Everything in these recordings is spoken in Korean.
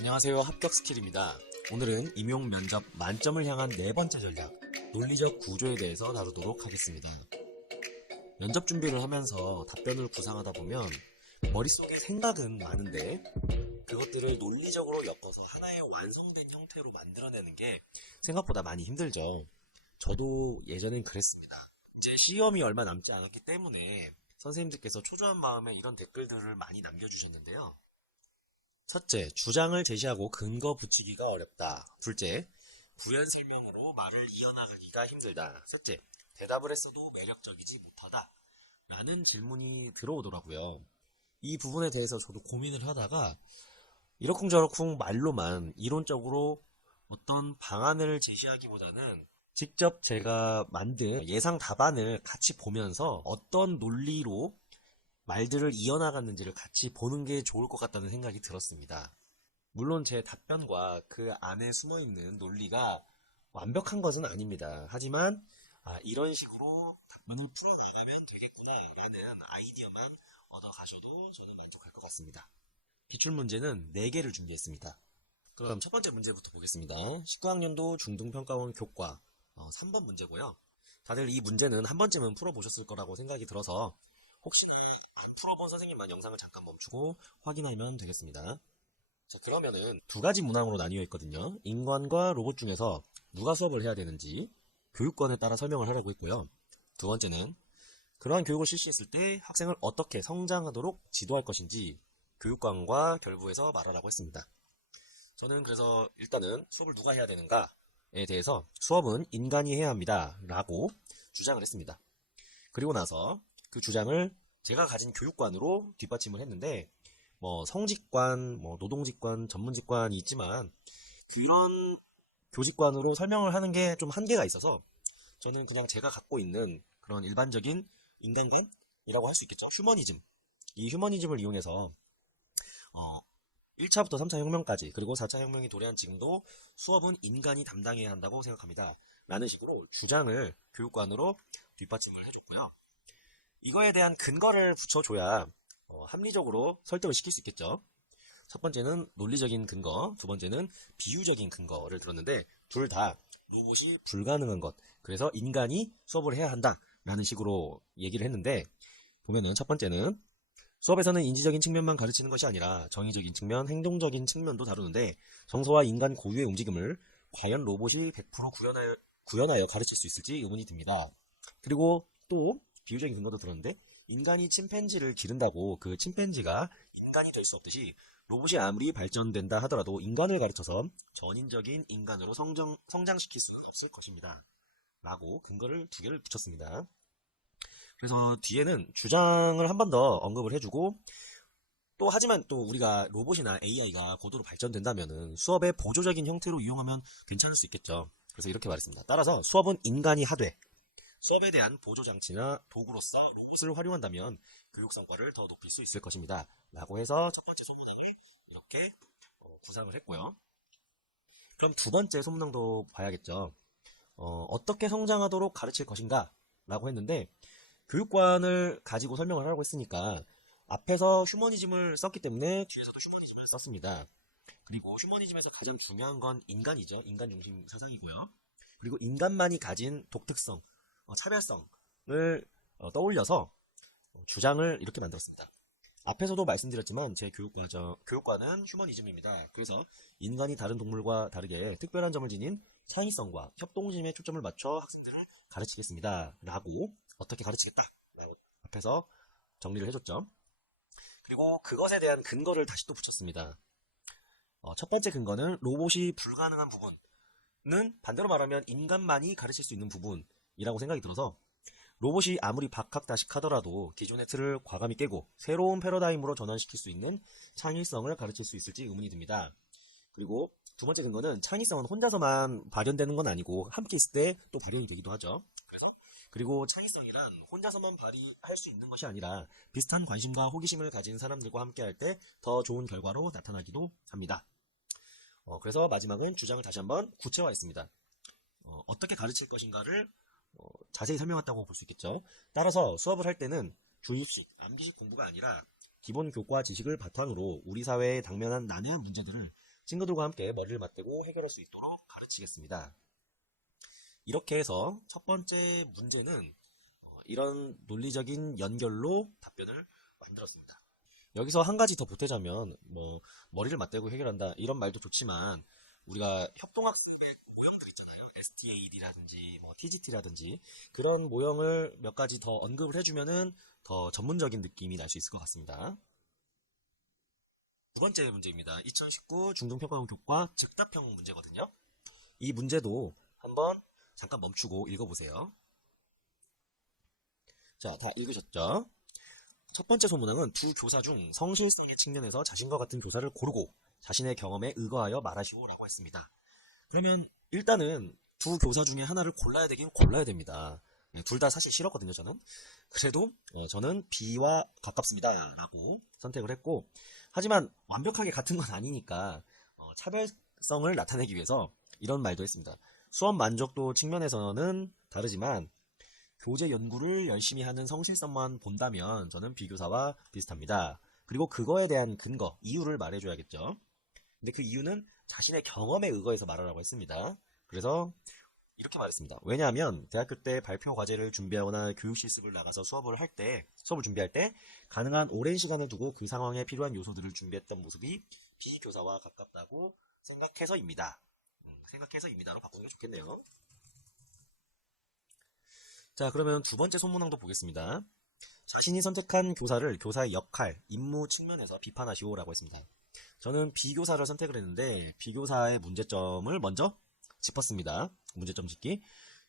안녕하세요. 합격스킬입니다. 오늘은 임용 면접 만점을 향한 네 번째 전략, 논리적 구조에 대해서 다루도록 하겠습니다. 면접 준비를 하면서 답변을 구상하다 보면 머릿속에 생각은 많은데 그것들을 논리적으로 엮어서 하나의 완성된 형태로 만들어내는 게 생각보다 많이 힘들죠. 저도 예전엔 그랬습니다. 이제 시험이 얼마 남지 않았기 때문에 선생님들께서 초조한 마음에 이런 댓글들을 많이 남겨주셨는데요. 첫째, 주장을 제시하고 근거 붙이기가 어렵다. 둘째, 부연 설명으로 말을 이어나가기가 힘들다. 셋째, 대답을 했어도 매력적이지 못하다. 라는 질문이 들어오더라고요. 이 부분에 대해서 저도 고민을 하다가 이러쿵저러쿵 말로만 이론적으로 어떤 방안을 제시하기보다는 직접 제가 만든 예상 답안을 같이 보면서 어떤 논리로 말들을 이어나갔는지를 같이 보는 게 좋을 것 같다는 생각이 들었습니다. 물론 제 답변과 그 안에 숨어있는 논리가 완벽한 것은 아닙니다. 하지만 이런 식으로 답변을 풀어나가면 되겠구나 라는 아이디어만 얻어가셔도 저는 만족할 것 같습니다. 기출문제는 4개를 준비했습니다. 그럼 첫 번째 문제부터 보겠습니다. 19학년도 중등평가원 교과 3번 문제고요. 다들 이 문제는 한 번쯤은 풀어보셨을 거라고 생각이 들어서 혹시나 안 풀어본 선생님만 영상을 잠깐 멈추고 확인하면 되겠습니다. 자, 그러면은 두 가지 문항으로 나뉘어 있거든요. 인간과 로봇 중에서 누가 수업을 해야 되는지 교육권에 따라 설명을 하려고 했고요. 두 번째는 그러한 교육을 실시했을 때 학생을 어떻게 성장하도록 지도할 것인지 교육관과 결부해서 말하라고 했습니다. 저는 그래서 일단은 수업을 누가 해야 되는가에 대해서 수업은 인간이 해야 합니다 라고 주장을 했습니다. 그리고 나서 그 주장을 제가 가진 교육관으로 뒷받침을 했는데 성직관, 노동직관, 전문직관이 있지만 그런 교직관으로 설명을 하는 게 좀 한계가 있어서 저는 그냥 제가 갖고 있는 그런 일반적인 인간관이라고 할 수 있겠죠. 휴머니즘. 이 휴머니즘을 이용해서 1차부터 3차 혁명까지 그리고 4차 혁명이 도래한 지금도 수업은 인간이 담당해야 한다고 생각합니다. 라는 식으로 주장을 교육관으로 뒷받침을 해줬고요. 이거에 대한 근거를 붙여줘야 합리적으로 설득을 시킬 수 있겠죠. 첫 번째는 논리적인 근거, 두 번째는 비유적인 근거를 들었는데 둘 다 로봇이 불가능한 것, 그래서 인간이 수업을 해야 한다라는 식으로 얘기를 했는데 보면은 첫 번째는 수업에서는 인지적인 측면만 가르치는 것이 아니라 정의적인 측면, 행동적인 측면도 다루는데 정서와 인간 고유의 움직임을 과연 로봇이 100% 구현하여 가르칠 수 있을지 의문이 듭니다. 그리고 또 비유적인 근거도 들었는데 인간이 침팬지를 기른다고 그 침팬지가 인간이 될 수 없듯이 로봇이 아무리 발전된다 하더라도 인간을 가르쳐서 전인적인 인간으로 성장시킬 수는 없을 것입니다. 라고 근거를 2개를 붙였습니다. 그래서 뒤에는 주장을 한 번 더 언급을 해주고 하지만 또 우리가 로봇이나 AI가 고도로 발전된다면은 수업의 보조적인 형태로 이용하면 괜찮을 수 있겠죠. 그래서 이렇게 말했습니다. 따라서 수업은 인간이 하되 수업에 대한 보조장치나 도구로서 로봇을 활용한다면 교육 성과를 더 높일 수 있을 것입니다. 라고 해서 첫 번째 소문항을 이렇게 구상을 했고요. 그럼 두 번째 소문항도 봐야겠죠. 어떻게 성장하도록 가르칠 것인가? 라고 했는데 교육관을 가지고 설명을 하라고 했으니까 앞에서 휴머니즘을 썼기 때문에 뒤에서도 휴머니즘을 썼습니다. 그리고 휴머니즘에서 가장 중요한 건 인간이죠. 인간 중심 사상이고요. 그리고 인간만이 가진 독특성, 차별성을 떠올려서 주장을 이렇게 만들었습니다. 앞에서도 말씀드렸지만 제 교육과는 휴머니즘입니다. 그래서 인간이 다른 동물과 다르게 특별한 점을 지닌 창의성과 협동심에 초점을 맞춰 학생들을 가르치겠습니다. 라고 어떻게 가르치겠다. 앞에서 정리를 해줬죠. 그리고 그것에 대한 근거를 다시 또 붙였습니다. 첫 번째 근거는 로봇이 불가능한 부분은 반대로 말하면 인간만이 가르칠 수 있는 부분이라고 생각이 들어서 로봇이 아무리 박학다식하더라도 기존의 틀을 과감히 깨고 새로운 패러다임으로 전환시킬 수 있는 창의성을 가르칠 수 있을지 의문이 듭니다. 그리고 두 번째 근거는 창의성은 혼자서만 발현되는 건 아니고 함께 있을 때 또 발현이 되기도 하죠. 그리고 창의성이란 혼자서만 발휘할 수 있는 것이 아니라 비슷한 관심과 호기심을 가진 사람들과 함께 할 때 더 좋은 결과로 나타나기도 합니다. 그래서 마지막은 주장을 다시 한번 구체화했습니다. 어떻게 가르칠 것인가를 자세히 설명했다고 볼 수 있겠죠. 따라서 수업을 할 때는 주입식, 암기식 공부가 아니라 기본 교과 지식을 바탕으로 우리 사회에 당면한 난해한 문제들을 친구들과 함께 머리를 맞대고 해결할 수 있도록 가르치겠습니다. 이렇게 해서 첫 번째 문제는 이런 논리적인 연결로 답변을 만들었습니다. 여기서 한 가지 더 보태자면 머리를 맞대고 해결한다 이런 말도 좋지만 우리가 협동학습의 모형들 있잖아요. STAD라든지 TGT라든지 그런 모형을 몇 가지 더 언급을 해주면은 더 전문적인 느낌이 날 수 있을 것 같습니다. 두 번째 문제입니다. 2019 중등평가원 교과 즉답형 문제거든요. 이 문제도 한번 잠깐 멈추고 읽어보세요. 자, 다 읽으셨죠? 첫 번째 소문항은 두 교사 중 성실성의 측면에서 자신과 같은 교사를 고르고 자신의 경험에 의거하여 말하시오라고 했습니다. 그러면 일단은 두 교사 중에 하나를 골라야 되긴 골라야 됩니다. 둘 다 사실 싫었거든요, 저는. 그래도 저는 B와 가깝습니다 라고 선택을 했고, 하지만 완벽하게 같은 건 아니니까 차별성을 나타내기 위해서 이런 말도 했습니다. 수업 만족도 측면에서는 다르지만 교재 연구를 열심히 하는 성실성만 본다면 저는 B교사와 비슷합니다. 그리고 그거에 대한 근거, 이유를 말해줘야겠죠. 근데 그 이유는 자신의 경험에 의거해서 말하라고 했습니다. 그래서 이렇게 말했습니다. 왜냐하면 대학교 때 발표 과제를 준비하거나 교육 실습을 나가서 수업을 준비할 때 가능한 오랜 시간을 두고 그 상황에 필요한 요소들을 준비했던 모습이 B교사와 가깝다고 생각해서입니다. 생각해서입니다로 바꾸는 게 좋겠네요. 자, 그러면 두 번째 소문항도 보겠습니다. 자신이 선택한 교사를 교사의 역할, 임무 측면에서 비판하시오라고 했습니다. 저는 B교사를 선택을 했는데 B교사의 문제점을 먼저 짚었습니다. 문제점 짚기.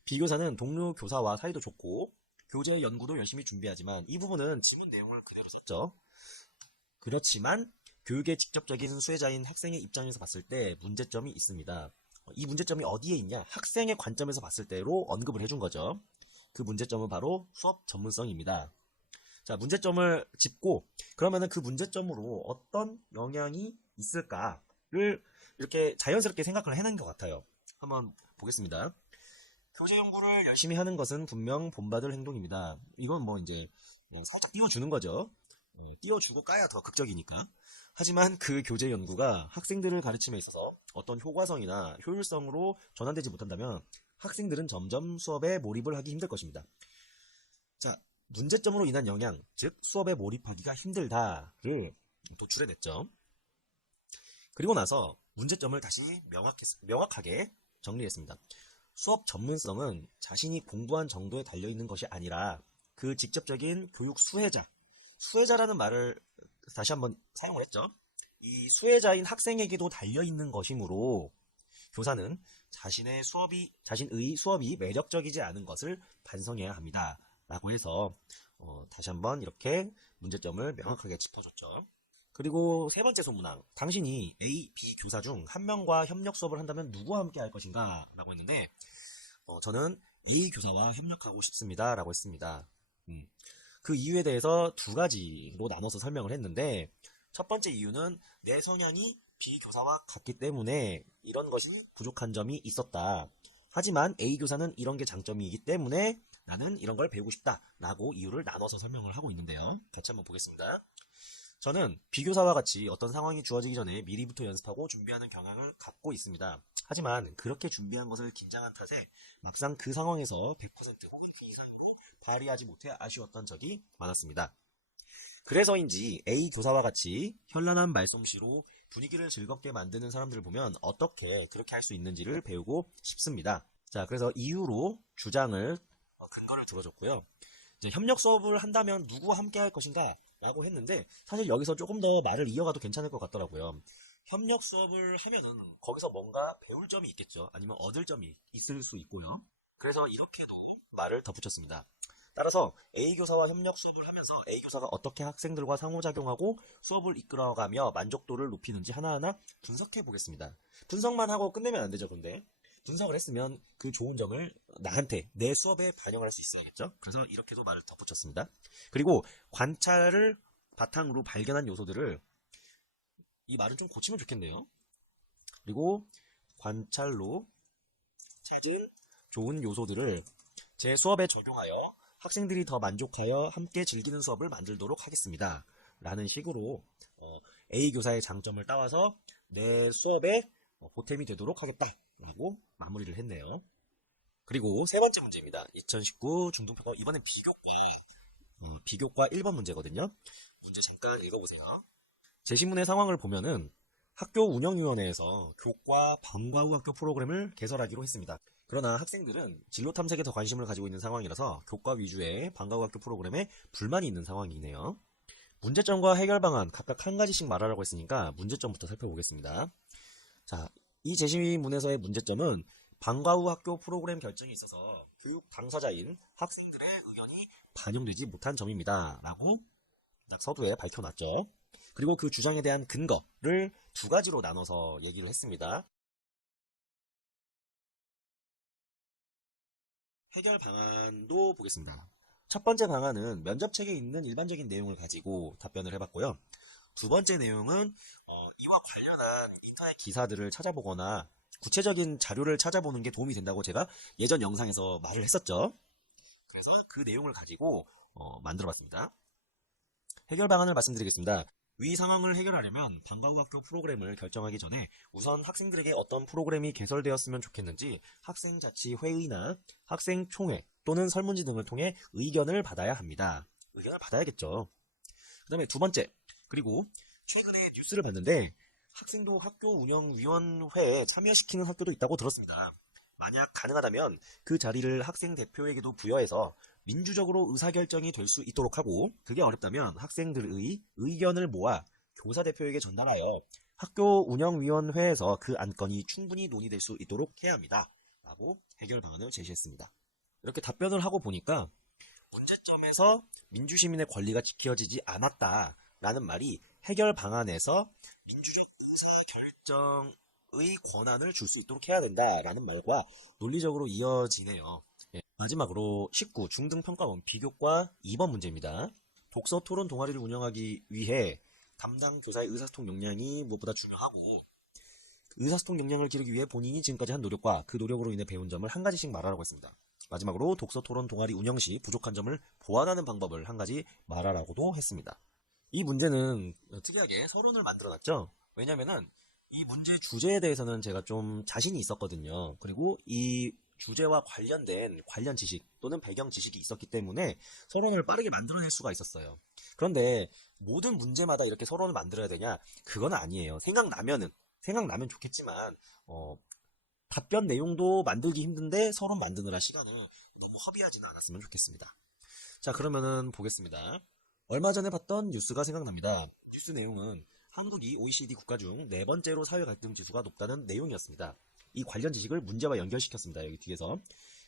B교사는 동료 교사와 사이도 좋고 교재 연구도 열심히 준비하지만 이 부분은 지문 내용을 그대로 썼죠. 그렇지만 교육의 직접적인 수혜자인 학생의 입장에서 봤을 때 문제점이 있습니다. 이 문제점이 어디에 있냐? 학생의 관점에서 봤을 때로 언급을 해준 거죠. 그 문제점은 바로 수업 전문성입니다. 자, 문제점을 짚고 그러면은 그 문제점으로 어떤 영향이 있을까를 이렇게 자연스럽게 생각을 해낸 것 같아요. 한번 보겠습니다. 교재 연구를 열심히 하는 것은 분명 본받을 행동입니다. 이건 이제 살짝 띄워주는 거죠. 띄워주고 까야 더 극적이니까. 하지만 그 교재 연구가 학생들을 가르침에 있어서 어떤 효과성이나 효율성으로 전환되지 못한다면 학생들은 점점 수업에 몰입을 하기 힘들 것입니다. 자, 문제점으로 인한 영향, 즉 수업에 몰입하기가 힘들다를 도출해냈죠. 그리고 나서 문제점을 다시 명확하게 정리했습니다. 수업 전문성은 자신이 공부한 정도에 달려있는 것이 아니라 그 직접적인 교육 수혜자라는 말을 다시 한번 사용을 했죠. 이 수혜자인 학생에게도 달려있는 것이므로 교사는 자신의 수업이 매력적이지 않은 것을 반성해야 합니다. 라고 해서 다시 한번 이렇게 문제점을 명확하게 짚어줬죠. 그리고 세 번째 소문항, 당신이 A, B 교사 중 한 명과 협력 수업을 한다면 누구와 함께 할 것인가? 라고 했는데 저는 A 교사와 협력하고 싶습니다. 라고 했습니다. 그 이유에 대해서 두 가지로 나눠서 설명을 했는데 첫 번째 이유는 내 성향이 B 교사와 같기 때문에 이런 것이 부족한 점이 있었다. 하지만 A 교사는 이런 게 장점이기 때문에 나는 이런 걸 배우고 싶다. 라고 이유를 나눠서 설명을 하고 있는데요. 같이 한번 보겠습니다. 저는 비교사와 같이 어떤 상황이 주어지기 전에 미리부터 연습하고 준비하는 경향을 갖고 있습니다. 하지만 그렇게 준비한 것을 긴장한 탓에 막상 그 상황에서 100% 혹은 그 이상으로 발휘하지 못해 아쉬웠던 적이 많았습니다. 그래서인지 A 교사와 같이 현란한 말솜씨로 분위기를 즐겁게 만드는 사람들을 보면 어떻게 그렇게 할 수 있는지를 배우고 싶습니다. 자, 그래서 이유로 주장을 근거를 들어줬고요. 이제 협력 수업을 한다면 누구와 함께 할 것인가? 라고 했는데 사실 여기서 조금 더 말을 이어가도 괜찮을 것 같더라고요. 협력 수업을 하면은 거기서 뭔가 배울 점이 있겠죠. 아니면 얻을 점이 있을 수 있고요. 그래서 이렇게도 말을 덧붙였습니다. 따라서 A 교사와 협력 수업을 하면서 A 교사가 어떻게 학생들과 상호작용하고 수업을 이끌어가며 만족도를 높이는지 하나하나 분석해 보겠습니다. 분석만 하고 끝내면 안 되죠, 근데. 분석을 했으면 그 좋은 점을 나한테, 내 수업에 반영을 할 수 있어야겠죠? 그래서 이렇게도 말을 덧붙였습니다. 그리고 관찰을 바탕으로 발견한 요소들을, 이 말은 좀 고치면 좋겠네요. 그리고 관찰로 찾은 좋은 요소들을 제 수업에 적용하여 학생들이 더 만족하여 함께 즐기는 수업을 만들도록 하겠습니다. 라는 식으로 A 교사의 장점을 따와서 내 수업에 보탬이 되도록 하겠다라고 마무리를 했네요. 그리고 세 번째 문제입니다. 2019 중등평가 이번엔 비교과 1번 문제거든요. 문제 잠깐 읽어보세요. 제시문의 상황을 보면은 학교 운영위원회에서 교과 방과 후 학교 프로그램을 개설하기로 했습니다. 그러나 학생들은 진로 탐색에 더 관심을 가지고 있는 상황이라서 교과 위주의 방과 후 학교 프로그램에 불만이 있는 상황이네요. 문제점과 해결 방안 각각 한 가지씩 말하라고 했으니까 문제점부터 살펴보겠습니다. 자, 이 제시문에서의 문제점은 방과 후 학교 프로그램 결정에 있어서 교육 당사자인 학생들의 의견이 반영되지 못한 점입니다. 라고 서두에 밝혀놨죠. 그리고 그 주장에 대한 근거를 두 가지로 나눠서 얘기를 했습니다. 해결 방안도 보겠습니다. 첫 번째 방안은 면접책에 있는 일반적인 내용을 가지고 답변을 해봤고요. 두 번째 내용은 이와 관련한 인터넷 기사들을 찾아보거나 구체적인 자료를 찾아보는 게 도움이 된다고 제가 예전 영상에서 말을 했었죠. 그래서 그 내용을 가지고 만들어봤습니다. 해결 방안을 말씀드리겠습니다. 위 상황을 해결하려면 방과 후 학교 프로그램을 결정하기 전에 우선 학생들에게 어떤 프로그램이 개설되었으면 좋겠는지 학생자치회의나 학생총회 또는 설문지 등을 통해 의견을 받아야 합니다. 의견을 받아야겠죠. 그 다음에 두 번째, 그리고 최근에 뉴스를 봤는데 학생도 학교 운영위원회에 참여시키는 학교도 있다고 들었습니다. 만약 가능하다면 그 자리를 학생 대표에게도 부여해서 민주적으로 의사결정이 될 수 있도록 하고, 그게 어렵다면 학생들의 의견을 모아 교사 대표에게 전달하여 학교 운영위원회에서 그 안건이 충분히 논의될 수 있도록 해야 합니다. 라고 해결 방안을 제시했습니다. 이렇게 답변을 하고 보니까 문제점에서 민주시민의 권리가 지켜지지 않았다라는 말이 해결 방안에서 민주적 의사결정의 권한을 줄 수 있도록 해야 된다라는 말과 논리적으로 이어지네요. 마지막으로 19 중등평가원 비교과 2번 문제입니다. 독서 토론 동아리를 운영하기 위해 담당 교사의 의사소통 역량이 무엇보다 중요하고, 의사소통 역량을 기르기 위해 본인이 지금까지 한 노력과 그 노력으로 인해 배운 점을 한 가지씩 말하라고 했습니다. 마지막으로 독서 토론 동아리 운영 시 부족한 점을 보완하는 방법을 한 가지 말하라고도 했습니다. 이 문제는 특이하게 서론을 만들어놨죠. 왜냐면은 이 문제 주제에 대해서는 제가 좀 자신이 있었거든요. 그리고 이 주제와 관련된 관련 지식 또는 배경 지식이 있었기 때문에 서론을 빠르게 만들어낼 수가 있었어요. 그런데 모든 문제마다 이렇게 서론을 만들어야 되냐? 그건 아니에요. 생각나면 좋겠지만 답변 내용도 만들기 힘든데 서론 만드느라 시간을 너무 허비하지는 않았으면 좋겠습니다. 자, 그러면은 보겠습니다. 얼마 전에 봤던 뉴스가 생각납니다. 뉴스 내용은 한국이 OECD 국가 중 네 번째로 사회 갈등 지수가 높다는 내용이었습니다. 이 관련 지식을 문제와 연결시켰습니다. 여기 뒤에서.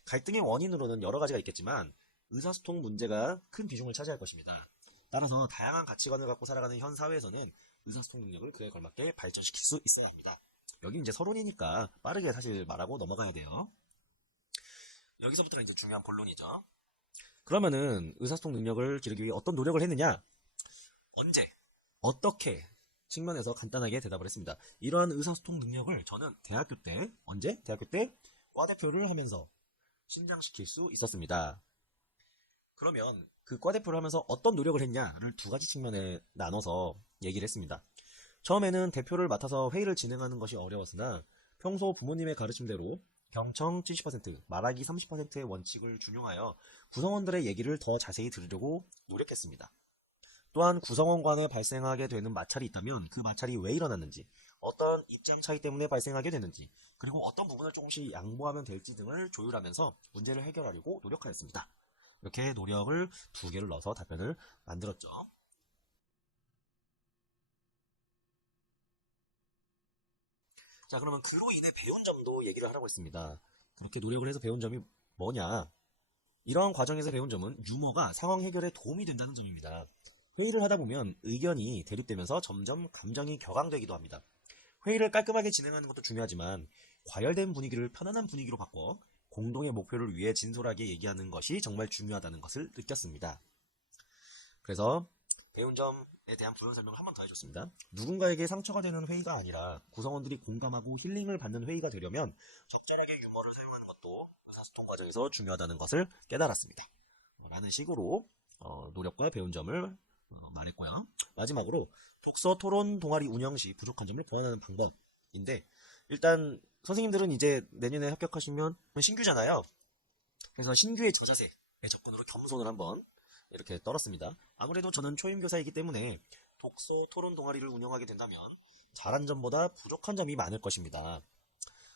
갈등의 원인으로는 여러 가지가 있겠지만 의사소통 문제가 큰 비중을 차지할 것입니다. 따라서 다양한 가치관을 갖고 살아가는 현 사회에서는 의사소통 능력을 그에 걸맞게 발전시킬 수 있어야 합니다. 여기 이제 서론이니까 빠르게 사실 말하고 넘어가야 돼요. 여기서부터가 이제 중요한 본론이죠. 그러면은 의사소통 능력을 기르기 위해 어떤 노력을 했느냐? 언제? 어떻게? 측면에서 간단하게 대답을 했습니다. 이러한 의사소통 능력을 저는 대학교 때 과대표를 하면서 신장시킬 수 있었습니다. 그러면 그 과대표를 하면서 어떤 노력을 했냐를 두 가지 측면에 나눠서 얘기를 했습니다. 처음에는 대표를 맡아서 회의를 진행하는 것이 어려웠으나 평소 부모님의 가르침대로 경청 70%, 말하기 30%의 원칙을 준용하여 구성원들의 얘기를 더 자세히 들으려고 노력했습니다. 또한 구성원 간에 발생하게 되는 마찰이 있다면 그 마찰이 왜 일어났는지, 어떤 입장 차이 때문에 발생하게 되는지, 그리고 어떤 부분을 조금씩 양보하면 될지 등을 조율하면서 문제를 해결하려고 노력하였습니다. 이렇게 노력을 두 개를 넣어서 답변을 만들었죠. 자, 그러면 그로 인해 배운 점도 얘기를 하라고 했습니다. 그렇게 노력을 해서 배운 점이 뭐냐? 이러한 과정에서 배운 점은 유머가 상황 해결에 도움이 된다는 점입니다. 회의를 하다 보면 의견이 대립되면서 점점 감정이 격앙되기도 합니다. 회의를 깔끔하게 진행하는 것도 중요하지만 과열된 분위기를 편안한 분위기로 바꿔 공동의 목표를 위해 진솔하게 얘기하는 것이 정말 중요하다는 것을 느꼈습니다. 그래서 배운 점에 대한 부연 설명을 한 번 더 해줬습니다. 누군가에게 상처가 되는 회의가 아니라 구성원들이 공감하고 힐링을 받는 회의가 되려면 적절하게 유머를 사용하는 것도 의사소통 과정에서 중요하다는 것을 깨달았습니다. 라는 식으로 노력과 배운 점을 말했고요. 마지막으로 독서 토론 동아리 운영 시 부족한 점을 보완하는 방법인데, 일단 선생님들은 이제 내년에 합격하시면 신규잖아요. 그래서 신규의 저자세의 접근으로 겸손을 한번 이렇게 떨었습니다. 아무래도 저는 초임교사이기 때문에 독서 토론 동아리를 운영하게 된다면 잘한 점보다 부족한 점이 많을 것입니다.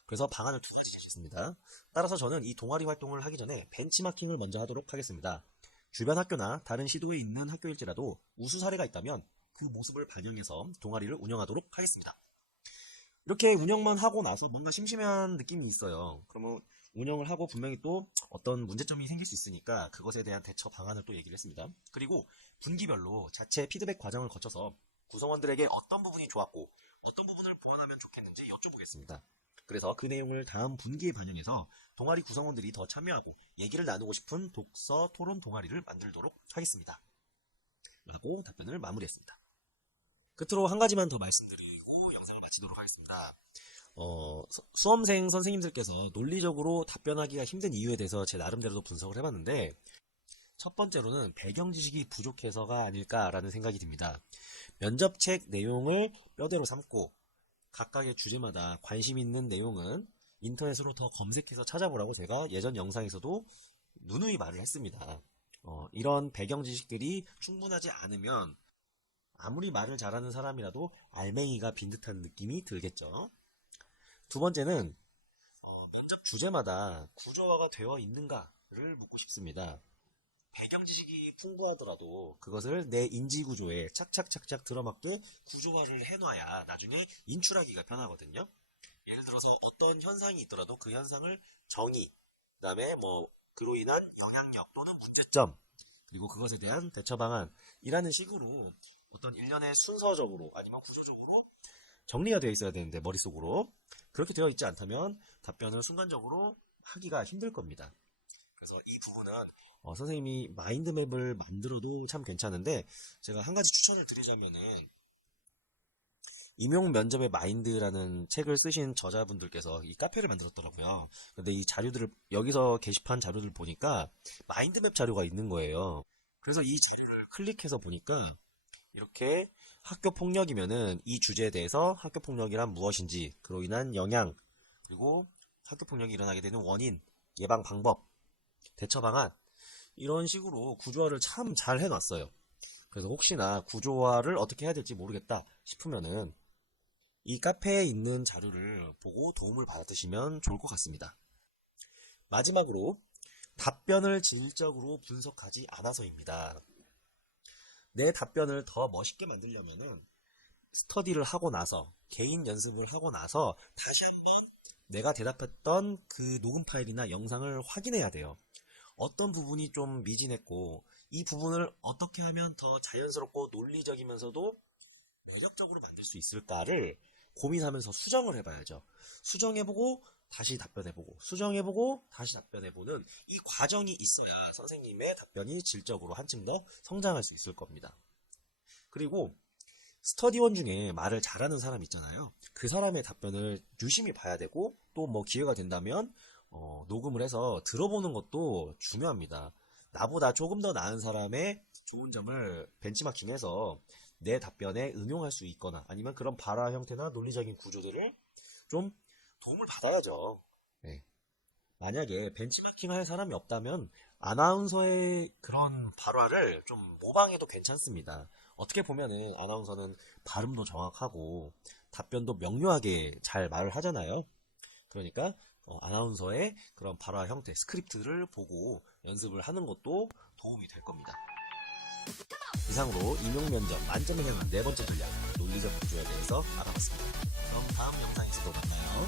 그래서 방안을 두 가지 제시했습니다. 따라서 저는 이 동아리 활동을 하기 전에 벤치마킹을 먼저 하도록 하겠습니다. 주변 학교나 다른 시도에 있는 학교일지라도 우수 사례가 있다면 그 모습을 발견해서 동아리를 운영하도록 하겠습니다. 이렇게 운영만 하고 나서 뭔가 심심한 느낌이 있어요. 그러면 운영을 하고 분명히 또 어떤 문제점이 생길 수 있으니까 그것에 대한 대처 방안을 또 얘기를 했습니다. 그리고 분기별로 자체 피드백 과정을 거쳐서 구성원들에게 어떤 부분이 좋았고 어떤 부분을 보완하면 좋겠는지 여쭤보겠습니다. 그래서 그 내용을 다음 분기에 반영해서 동아리 구성원들이 더 참여하고 얘기를 나누고 싶은 독서 토론 동아리를 만들도록 하겠습니다. 라고 답변을 마무리했습니다. 끝으로 한 가지만 더 말씀드리고 영상을 마치도록 하겠습니다. 수험생 선생님들께서 논리적으로 답변하기가 힘든 이유에 대해서 제 나름대로도 분석을 해봤는데, 첫 번째로는 배경 지식이 부족해서가 아닐까라는 생각이 듭니다. 면접책 내용을 뼈대로 삼고 각각의 주제마다 관심 있는 내용은 인터넷으로 더 검색해서 찾아보라고 제가 예전 영상에서도 누누이 말을 했습니다. 이런 배경 지식들이 충분하지 않으면 아무리 말을 잘하는 사람이라도 알맹이가 빈 듯한 느낌이 들겠죠. 두 번째는 면접 주제마다 구조화가 되어 있는가를 묻고 싶습니다. 배경 지식이 풍부하더라도 그것을 내 인지 구조에 착착착착 들어맞게 구조화를 해놔야 나중에 인출하기가 편하거든요. 예를 들어서 어떤 현상이 있더라도 그 현상을 정의, 그 다음에 그로 인한 영향력 또는 문제점, 그리고 그것에 대한 대처 방안이라는 식으로 어떤 일련의 순서적으로 아니면 구조적으로 정리가 되어 있어야 되는데 머릿속으로 그렇게 되어 있지 않다면 답변을 순간적으로 하기가 힘들 겁니다. 그래서 이 부분은 선생님이 마인드맵을 만들어도 참 괜찮은데, 제가 한 가지 추천을 드리자면은 임용 면접의 마인드라는 책을 쓰신 저자분들께서 이 카페를 만들었더라고요. 근데 이 자료들을 여기서 게시판 자료를 보니까 마인드맵 자료가 있는 거예요. 그래서 이 자료를 클릭해서 보니까 이렇게 학교 폭력이면은 이 주제에 대해서 학교 폭력이란 무엇인지, 그로 인한 영향, 그리고 학교 폭력이 일어나게 되는 원인, 예방 방법, 대처 방안, 이런 식으로 구조화를 참 잘 해놨어요. 그래서 혹시나 구조화를 어떻게 해야 될지 모르겠다 싶으면은 이 카페에 있는 자료를 보고 도움을 받으시면 좋을 것 같습니다. 마지막으로 답변을 질적으로 분석하지 않아서입니다. 내 답변을 더 멋있게 만들려면은 스터디를 하고 나서, 개인 연습을 하고 나서 다시 한번 내가 대답했던 그 녹음 파일이나 영상을 확인해야 돼요. 어떤 부분이 좀 미진했고 이 부분을 어떻게 하면 더 자연스럽고 논리적이면서도 매력적으로 만들 수 있을까를 고민하면서 수정을 해봐야죠. 수정해보고 다시 답변해보고 수정해보고 다시 답변해보는 이 과정이 있어야 선생님의 답변이 질적으로 한층 더 성장할 수 있을 겁니다. 그리고 스터디원 중에 말을 잘하는 사람 있잖아요. 그 사람의 답변을 유심히 봐야 되고 또 기회가 된다면 녹음을 해서 들어보는 것도 중요합니다. 나보다 조금 더 나은 사람의 좋은 점을 벤치마킹해서 내 답변에 응용할 수 있거나 아니면 그런 발화 형태나 논리적인 구조들을 좀 도움을 받아야죠. 네. 만약에 벤치마킹 할 사람이 없다면 아나운서의 그런 발화를 좀 모방해도 괜찮습니다. 어떻게 보면은 아나운서는 발음도 정확하고 답변도 명료하게 잘 말을 하잖아요. 그러니까 아나운서의 그런 발화 형태, 스크립트를 보고 연습을 하는 것도 도움이 될 겁니다. 이상으로 임용면접 만점을 향한 네 번째 전략, 논리적 구조에 대해서 알아봤습니다. 그럼 다음 영상에서도 만나요.